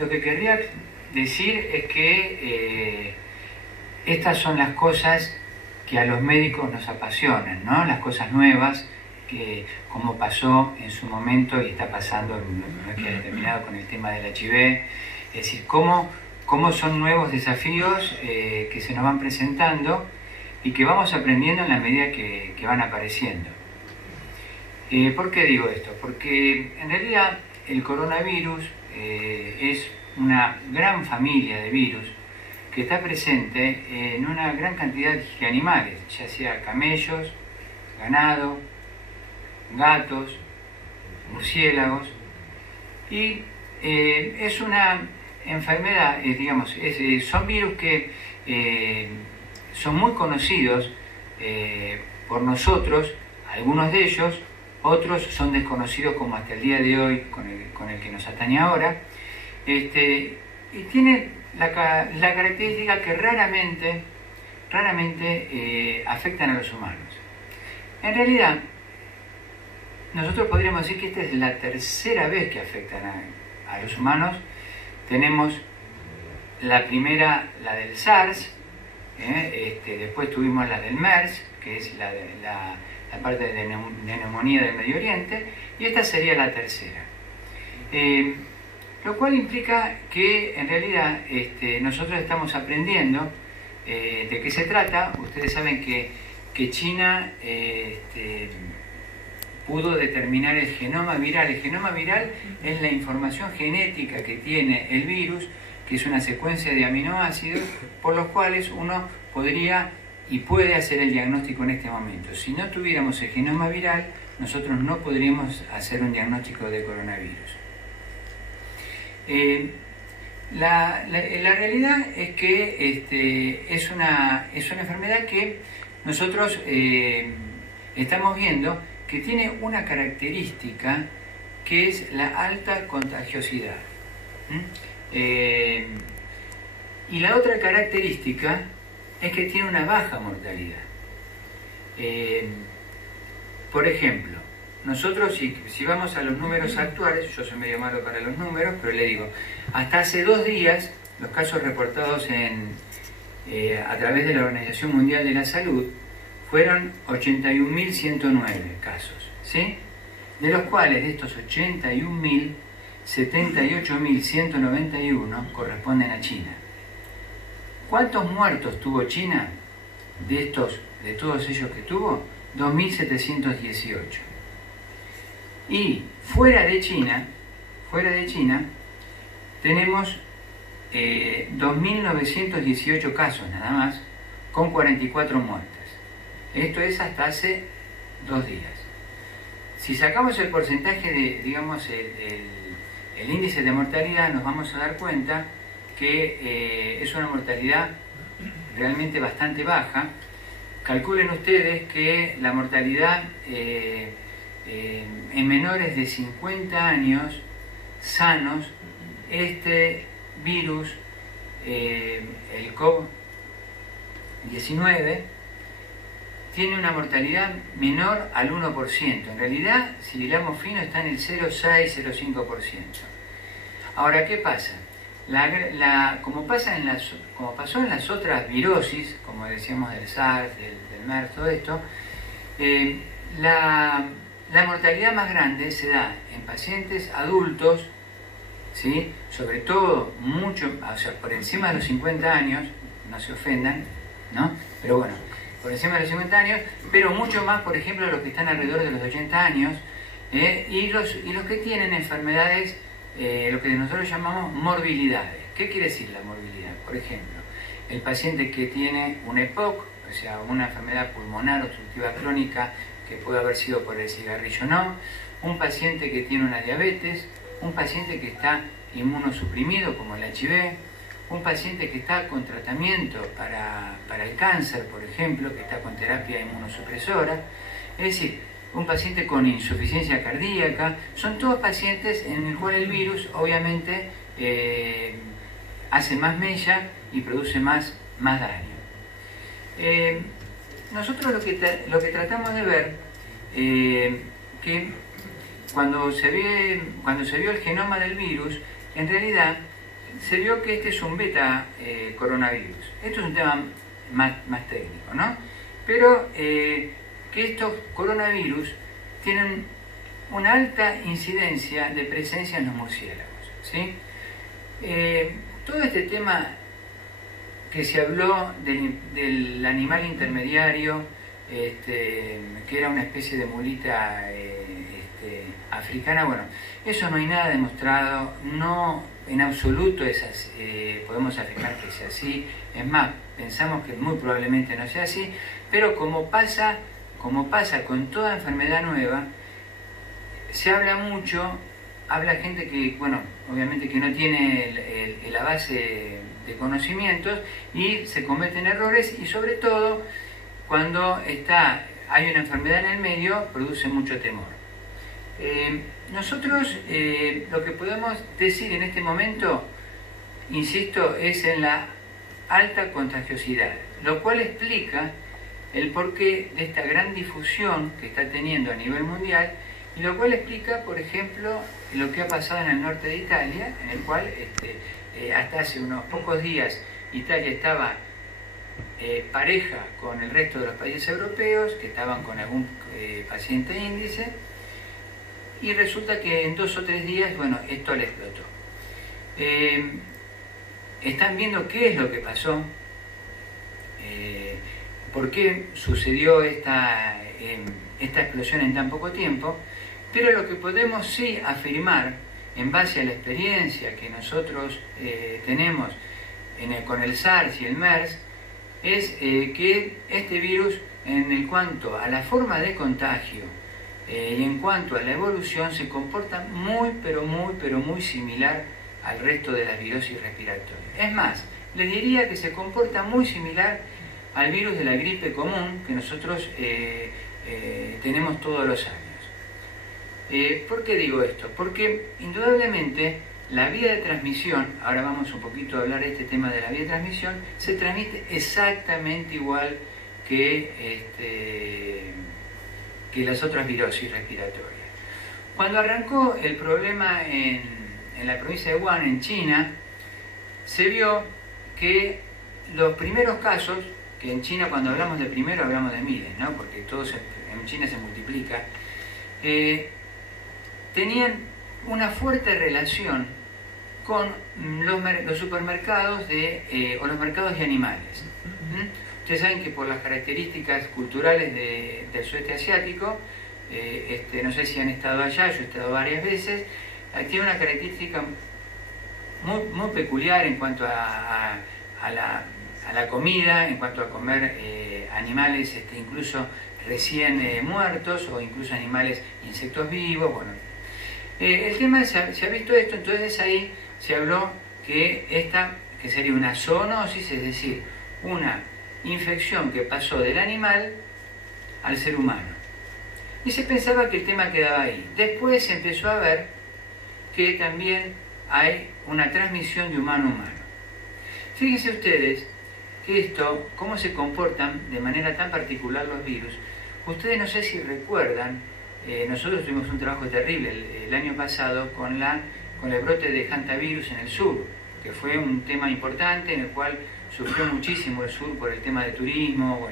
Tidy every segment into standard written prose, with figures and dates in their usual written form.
lo que querría decir es que estas son las cosas que a los médicos nos apasionan, ¿no? Las cosas nuevas, que como pasó en su momento y está pasando, no es que haya terminado con el tema del HIV, es decir, cómo son nuevos desafíos que se nos van presentando y que vamos aprendiendo en la medida que van apareciendo. ¿Por qué digo esto? Porque en realidad el coronavirus es una gran familia de virus que está presente en una gran cantidad de animales, ya sea camellos, ganado, gatos, murciélagos, y es una enfermedad, digamos, son virus que son muy conocidos por nosotros, algunos de ellos, otros son desconocidos como hasta el día de hoy con el que nos atañe ahora, y tiene la característica que raramente afectan a los humanos. En realidad, nosotros podríamos decir que esta es la tercera vez que afectan a los humanos. Tenemos la primera, la del SARS, después tuvimos la del MERS, que es la parte de neumonía del Medio Oriente, y esta sería la tercera. Lo cual implica que en realidad nosotros estamos aprendiendo de qué se trata. Ustedes saben que China pudo determinar el genoma viral. El genoma viral es la información genética que tiene el virus, que es una secuencia de aminoácidos por los cuales uno podría y puede hacer el diagnóstico en este momento. Si no tuviéramos el genoma viral, nosotros no podríamos hacer un diagnóstico de coronavirus. La realidad es que es una enfermedad que nosotros estamos viendo que tiene una característica que es la alta contagiosidad. Y la otra característica es que tiene una baja mortalidad. Por ejemplo, nosotros si vamos a los números actuales, yo soy medio malo para los números, pero le digo, hasta hace 2 días, los casos reportados a través de la Organización Mundial de la Salud fueron 81.109 casos, ¿sí? De los cuales, de estos 81.000, 78.191 corresponden a China. ¿Cuántos muertos tuvo China? De todos ellos que tuvo, 2.718. Y fuera de China tenemos 2.918 casos nada más, con 44 muertes. Esto es hasta hace 2 días. Si sacamos el porcentaje de, digamos, el índice de mortalidad, nos vamos a dar cuenta que es una mortalidad realmente bastante baja. Calculen ustedes que la mortalidad en menores de 50 años sanos, este virus, el COVID-19, tiene una mortalidad menor al 1%. En realidad, si hilamos fino, está en el 0,6-0,5%. Ahora, ¿qué pasa? Como pasó en las otras virosis, como decíamos del SARS, del MERS, todo esto, la mortalidad más grande se da en pacientes adultos, ¿sí? Sobre todo por encima de los 50 años, no se ofendan, ¿no? Pero bueno, por encima de los 50 años, pero mucho más, por ejemplo, los que están alrededor de los 80 años, y los que tienen enfermedades, lo que nosotros llamamos morbilidades. ¿Qué quiere decir la morbilidad? Por ejemplo, el paciente que tiene un EPOC, o sea, una enfermedad pulmonar obstructiva crónica que puede haber sido por el cigarrillo, no, un paciente que tiene una diabetes, un paciente que está inmunosuprimido como el HIV, un paciente que está con tratamiento para el cáncer, por ejemplo, que está con terapia inmunosupresora, es decir, un paciente con insuficiencia cardíaca, son todos pacientes en el cual el virus obviamente hace más mella y produce más daño. Nosotros lo que tratamos de ver, que cuando se vio el genoma del virus, en realidad se vio que este es un beta coronavirus. Esto es un tema más técnico, ¿no? Pero que estos coronavirus tienen una alta incidencia de presencia en los murciélagos, ¿sí? Todo este tema que se habló del animal intermediario, que era una especie de mulita africana, bueno, eso no hay nada demostrado, no en absoluto es así, podemos afirmar que sea así, es más, pensamos que muy probablemente no sea así, pero como pasa con toda enfermedad nueva, se habla mucho, habla gente que, bueno, obviamente que no tiene la base de conocimientos y se cometen errores, y sobre todo cuando hay una enfermedad en el medio, produce mucho temor. Nosotros lo que podemos decir en este momento, insisto, es en la alta contagiosidad, lo cual explica el porqué de esta gran difusión que está teniendo a nivel mundial, y lo cual explica, por ejemplo, lo que ha pasado en el norte de Italia, en el cual hasta hace unos pocos días Italia estaba pareja con el resto de los países europeos que estaban con algún paciente índice, y resulta que en 2 o 3 días, bueno, esto le explotó. Están viendo qué es lo que pasó, por qué sucedió esta explosión en tan poco tiempo, pero lo que podemos sí afirmar, en base a la experiencia que nosotros tenemos con el SARS y el MERS, es que este virus, en cuanto a la forma de contagio y en cuanto a la evolución, se comporta muy similar al resto de las virosis respiratorias. Es más, les diría que se comporta muy similar al virus de la gripe común que nosotros tenemos todos los años. ¿Por qué digo esto? Porque indudablemente la vía de transmisión, ahora vamos un poquito a hablar de este tema de la vía de transmisión, se transmite exactamente igual que las otras virosis respiratorias. Cuando arrancó el problema en la provincia de Wuhan, en China, se vio que los primeros casos, que en China cuando hablamos de primero hablamos de miles, ¿no? Porque todo en China se multiplica, tenían una fuerte relación con los supermercados o los mercados de animales. Ustedes saben que por las características culturales del sudeste asiático, no sé si han estado allá, yo he estado varias veces, tiene una característica muy peculiar en cuanto a la comida, en cuanto a comer animales incluso recién muertos, o incluso animales, insectos vivos. Bueno, el tema se ha visto esto, entonces ahí se habló que sería una zoonosis, es decir, una infección que pasó del animal al ser humano. Y se pensaba que el tema quedaba ahí. Después se empezó a ver que también hay una transmisión de humano a humano. Fíjense ustedes que cómo se comportan de manera tan particular los virus. Ustedes no sé si recuerdan, nosotros tuvimos un trabajo terrible el año pasado con el brote de hantavirus en el sur, que fue un tema importante en el cual sufrió muchísimo el sur por el tema de turismo.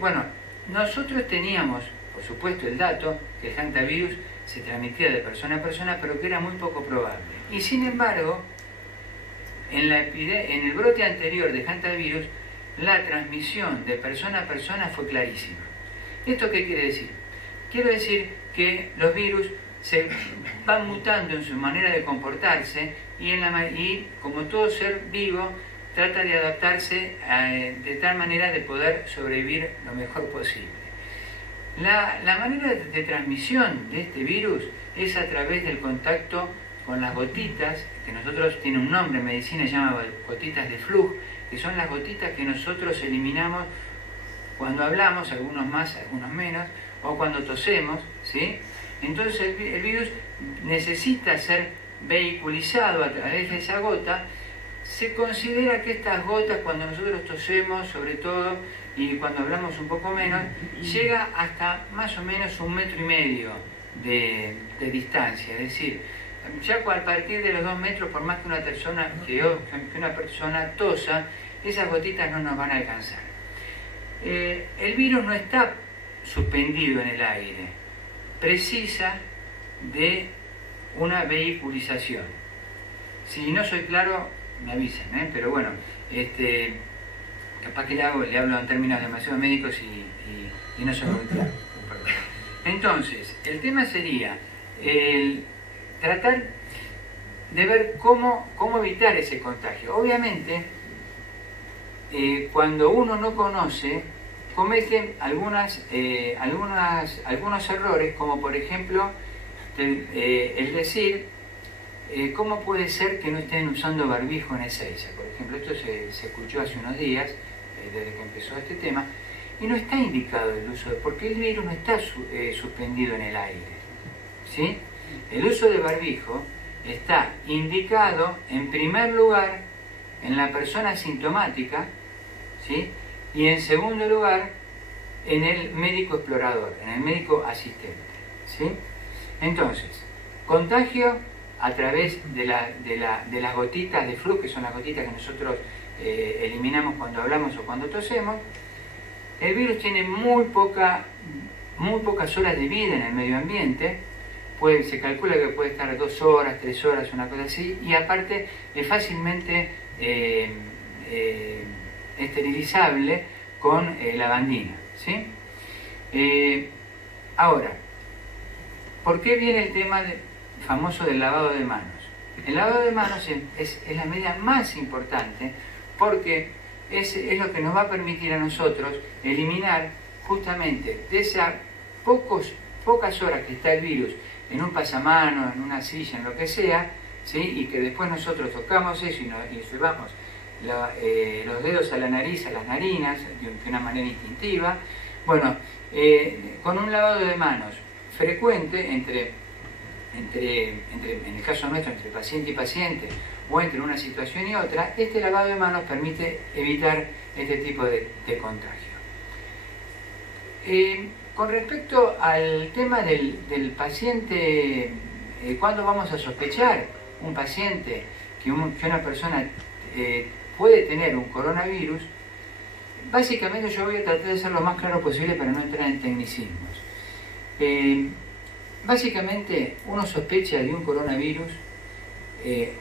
Bueno, nosotros teníamos, por supuesto, el dato que el hantavirus se transmitía de persona a persona, pero que era muy poco probable. Y sin embargo, en el brote anterior de hantavirus, la transmisión de persona a persona fue clarísima. ¿Esto qué quiere decir? Quiere decir que los virus se van mutando en su manera de comportarse y como todo ser vivo, trata de adaptarse de tal manera de poder sobrevivir lo mejor posible. La manera de transmisión de este virus es a través del contacto con las gotitas, que nosotros tiene un nombre en medicina, se llama gotitas de flujo, que son las gotitas que nosotros eliminamos cuando hablamos, algunos más, algunos menos, o cuando tosemos, ¿sí? Entonces el virus necesita ser vehiculizado a través de esa gota. Se considera que estas gotas, cuando nosotros tosemos sobre todo, y cuando hablamos un poco menos, llega hasta más o menos 1,5 metros de distancia. Es decir, Ya a partir de los 2 metros, por más que una persona tosa, esas gotitas no nos van a alcanzar. El virus no está suspendido en el aire, precisa de una vehiculización. Si no soy claro, me avisan, pero bueno, capaz que le hablo en términos demasiado médicos y no soy muy claro. Entonces, el tema sería el tratar de ver cómo evitar ese contagio. Obviamente, cuando uno no conoce, comete algunos errores, como por ejemplo el decir ¿cómo puede ser que no estén usando barbijo en Ezeiza? Por ejemplo, esto se escuchó hace unos días, desde que empezó este tema, y no está indicado el uso, porque el virus no está suspendido en el aire, ¿sí? El uso de barbijo está indicado, en primer lugar, en la persona asintomática, ¿sí? Y en segundo lugar, en el médico explorador, en el médico asistente, ¿sí? Entonces, contagio a través de las gotitas de flu, que son las gotitas que nosotros eliminamos cuando hablamos o cuando tosemos. El virus tiene muy pocas horas de vida en el medio ambiente, se calcula que puede estar 2 horas, 3 horas, una cosa así, y aparte es fácilmente esterilizable con lavandina, ¿sí? Ahora, ¿por qué viene el tema famoso del lavado de manos? El lavado de manos es la medida más importante porque es lo que nos va a permitir a nosotros eliminar justamente de esas pocas horas que está el virus en un pasamanos, en una silla, en lo que sea, ¿sí? Y que después nosotros tocamos eso y llevamos los dedos a la nariz, a las narinas, de una manera instintiva. Bueno, con un lavado de manos frecuente en el caso nuestro, entre paciente y paciente, o entre una situación y otra, este lavado de manos permite evitar este tipo de contagio. Con respecto al tema del paciente, ¿cuándo vamos a sospechar un paciente que una persona puede tener un coronavirus? Básicamente yo voy a tratar de ser lo más claro posible para no entrar en tecnicismos. Básicamente uno sospecha de un coronavirus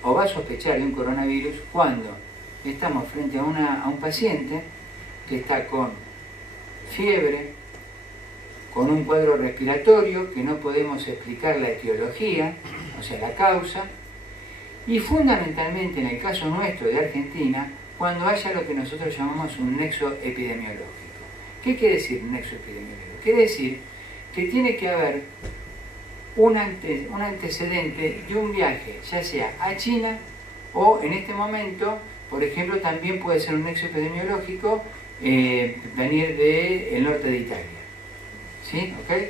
o va a sospechar de un coronavirus cuando estamos frente a un paciente que está con fiebre, con un cuadro respiratorio que no podemos explicar la etiología, o sea, la causa, y fundamentalmente en el caso nuestro de Argentina, cuando haya lo que nosotros llamamos un nexo epidemiológico. ¿Qué quiere decir un nexo epidemiológico? Quiere decir que tiene que haber un antecedente de un viaje, ya sea a China o en este momento, por ejemplo, también puede ser un nexo epidemiológico venir del norte de Italia. ¿Sí? ¿Okay?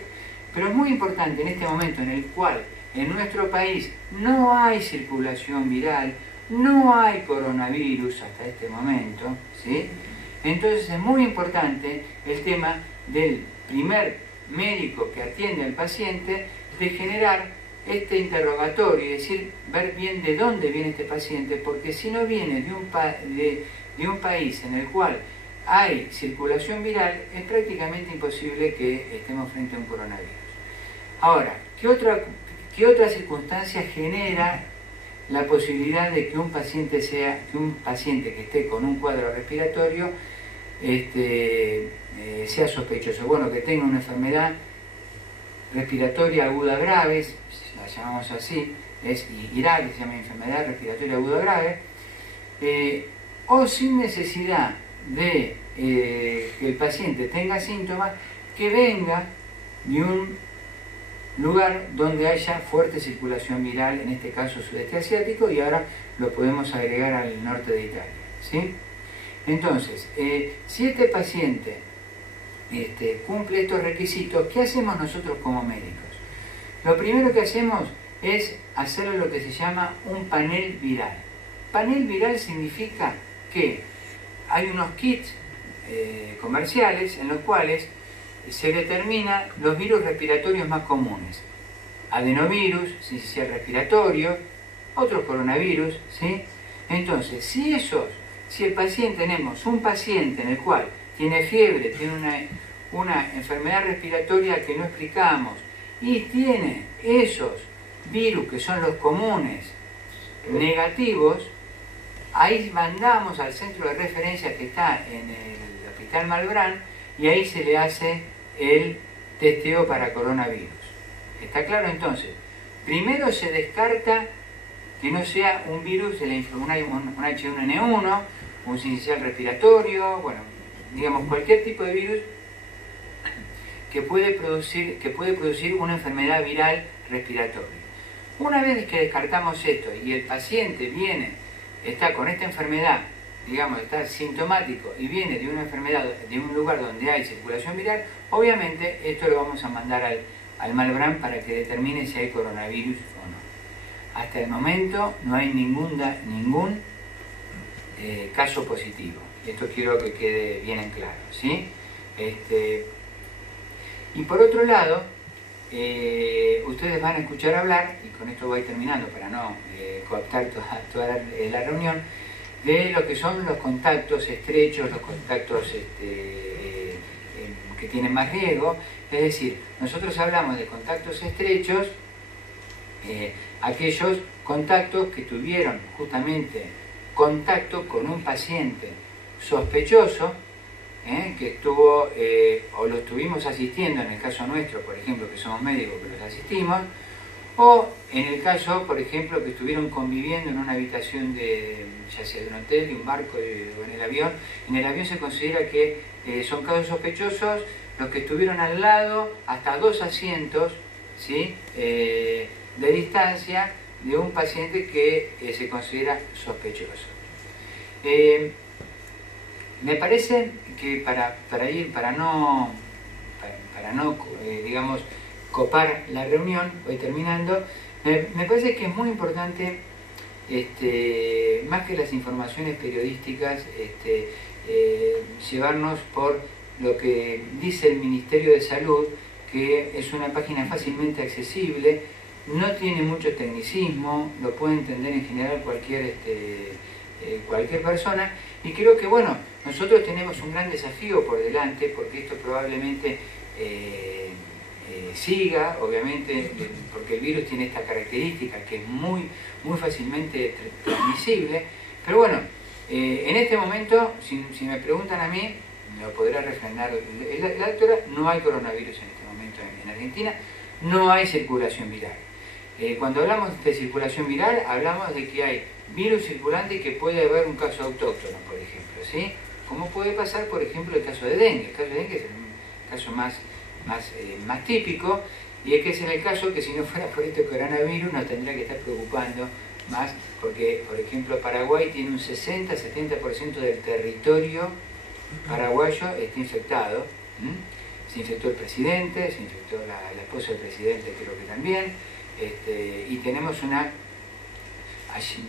Pero es muy importante en este momento en el cual en nuestro país no hay circulación viral, no hay coronavirus hasta este momento, ¿sí? Entonces es muy importante el tema del primer médico que atiende al paciente, de generar este interrogatorio, es decir, ver bien de dónde viene este paciente, porque si no viene de un país en el cual hay circulación viral, es prácticamente imposible que estemos frente a un coronavirus. Ahora, ¿qué otra circunstancia genera la posibilidad de que un paciente que esté con un cuadro respiratorio sea sospechoso? Bueno, que tenga una enfermedad respiratoria aguda grave, la llamamos así, es IRAG, que se llama enfermedad respiratoria aguda grave, o sin necesidad de que el paciente tenga síntomas, que venga de un lugar donde haya fuerte circulación viral, en este caso sudeste asiático, y ahora lo podemos agregar al norte de Italia, ¿sí? Entonces, si este paciente cumple estos requisitos, ¿qué hacemos nosotros como médicos? Lo primero que hacemos es hacer lo que se llama un panel viral. Panel viral significa que hay unos kits comerciales en los cuales se determinan los virus respiratorios más comunes. adenovirus, sincicial respiratorio, otros coronavirus, ¿sí? Entonces, si el paciente, tenemos un paciente en el cual tiene fiebre, tiene una enfermedad respiratoria que no explicamos y tiene esos virus que son los comunes negativos, ahí mandamos al centro de referencia que está en el Hospital Malbrán y ahí se le hace el testeo para coronavirus. ¿Está claro? Entonces, primero se descarta que no sea un virus, un H1N1, un sincicial respiratorio, bueno, digamos cualquier tipo de virus que puede producir una enfermedad viral respiratoria. Una vez que descartamos esto y el paciente está con esta enfermedad, digamos, está sintomático y viene de una enfermedad, de un lugar donde hay circulación viral, obviamente esto lo vamos a mandar al Malbrán para que determine si hay coronavirus o no. Hasta el momento no hay ningún caso positivo. Esto quiero que quede bien en claro, ¿sí? Y por otro lado, ustedes van a escuchar hablar, y con esto voy terminando para no cooptar toda la reunión, de lo que son los contactos estrechos, los contactos que tienen más riesgo. Es decir, nosotros hablamos de contactos estrechos, aquellos contactos que tuvieron justamente contacto con un paciente sospechoso, que estuvo o lo estuvimos asistiendo, en el caso nuestro, por ejemplo, que somos médicos que los asistimos, o en el caso, por ejemplo, que estuvieron conviviendo en una habitación ya sea de un hotel, de un barco o en el avión. En el avión se considera que son casos sospechosos los que estuvieron al lado, hasta 2 asientos, ¿sí? De distancia de un paciente que se considera sospechoso. Me parece que para no digamos, copar la reunión, voy terminando, me parece que es muy importante, más que las informaciones periodísticas, llevarnos por lo que dice el Ministerio de Salud, que es una página fácilmente accesible, no tiene mucho tecnicismo, lo puede entender en general cualquier persona, y creo que, bueno, nosotros tenemos un gran desafío por delante, porque esto probablemente siga, obviamente, porque el virus tiene esta característica que es muy fácilmente transmisible, pero bueno, en este momento, si me preguntan a mí, lo podrá refrendar la doctora, no hay coronavirus en este momento en Argentina, no hay circulación viral. Cuando hablamos de circulación viral, hablamos de que hay virus circulante y que puede haber un caso autóctono, por ejemplo, ¿sí? Como puede pasar, por ejemplo, el caso de dengue. El caso de dengue es el caso más típico, y es que es en el caso que si no fuera por este coronavirus nos tendría que estar preocupando más, porque, por ejemplo, Paraguay tiene un 60-70% del territorio paraguayo está infectado. Se infectó el presidente, se infectó la esposa del presidente, creo que también, y tenemos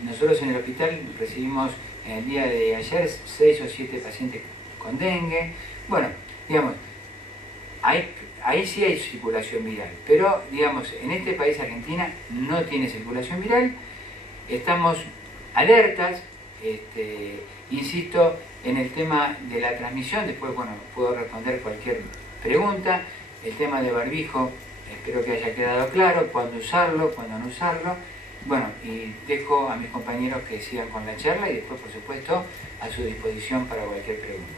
nosotros en el hospital recibimos en el día de ayer 6 o 7 pacientes con dengue. Bueno, digamos, ahí sí hay circulación viral, pero digamos, en este país, Argentina, no tiene circulación viral. Estamos alertas, insisto, en el tema de la transmisión. Después, bueno, puedo responder cualquier pregunta. El tema de barbijo, espero que haya quedado claro, cuándo usarlo, cuándo no usarlo. Bueno, y dejo a mis compañeros que sigan con la charla y después, por supuesto, a su disposición para cualquier pregunta.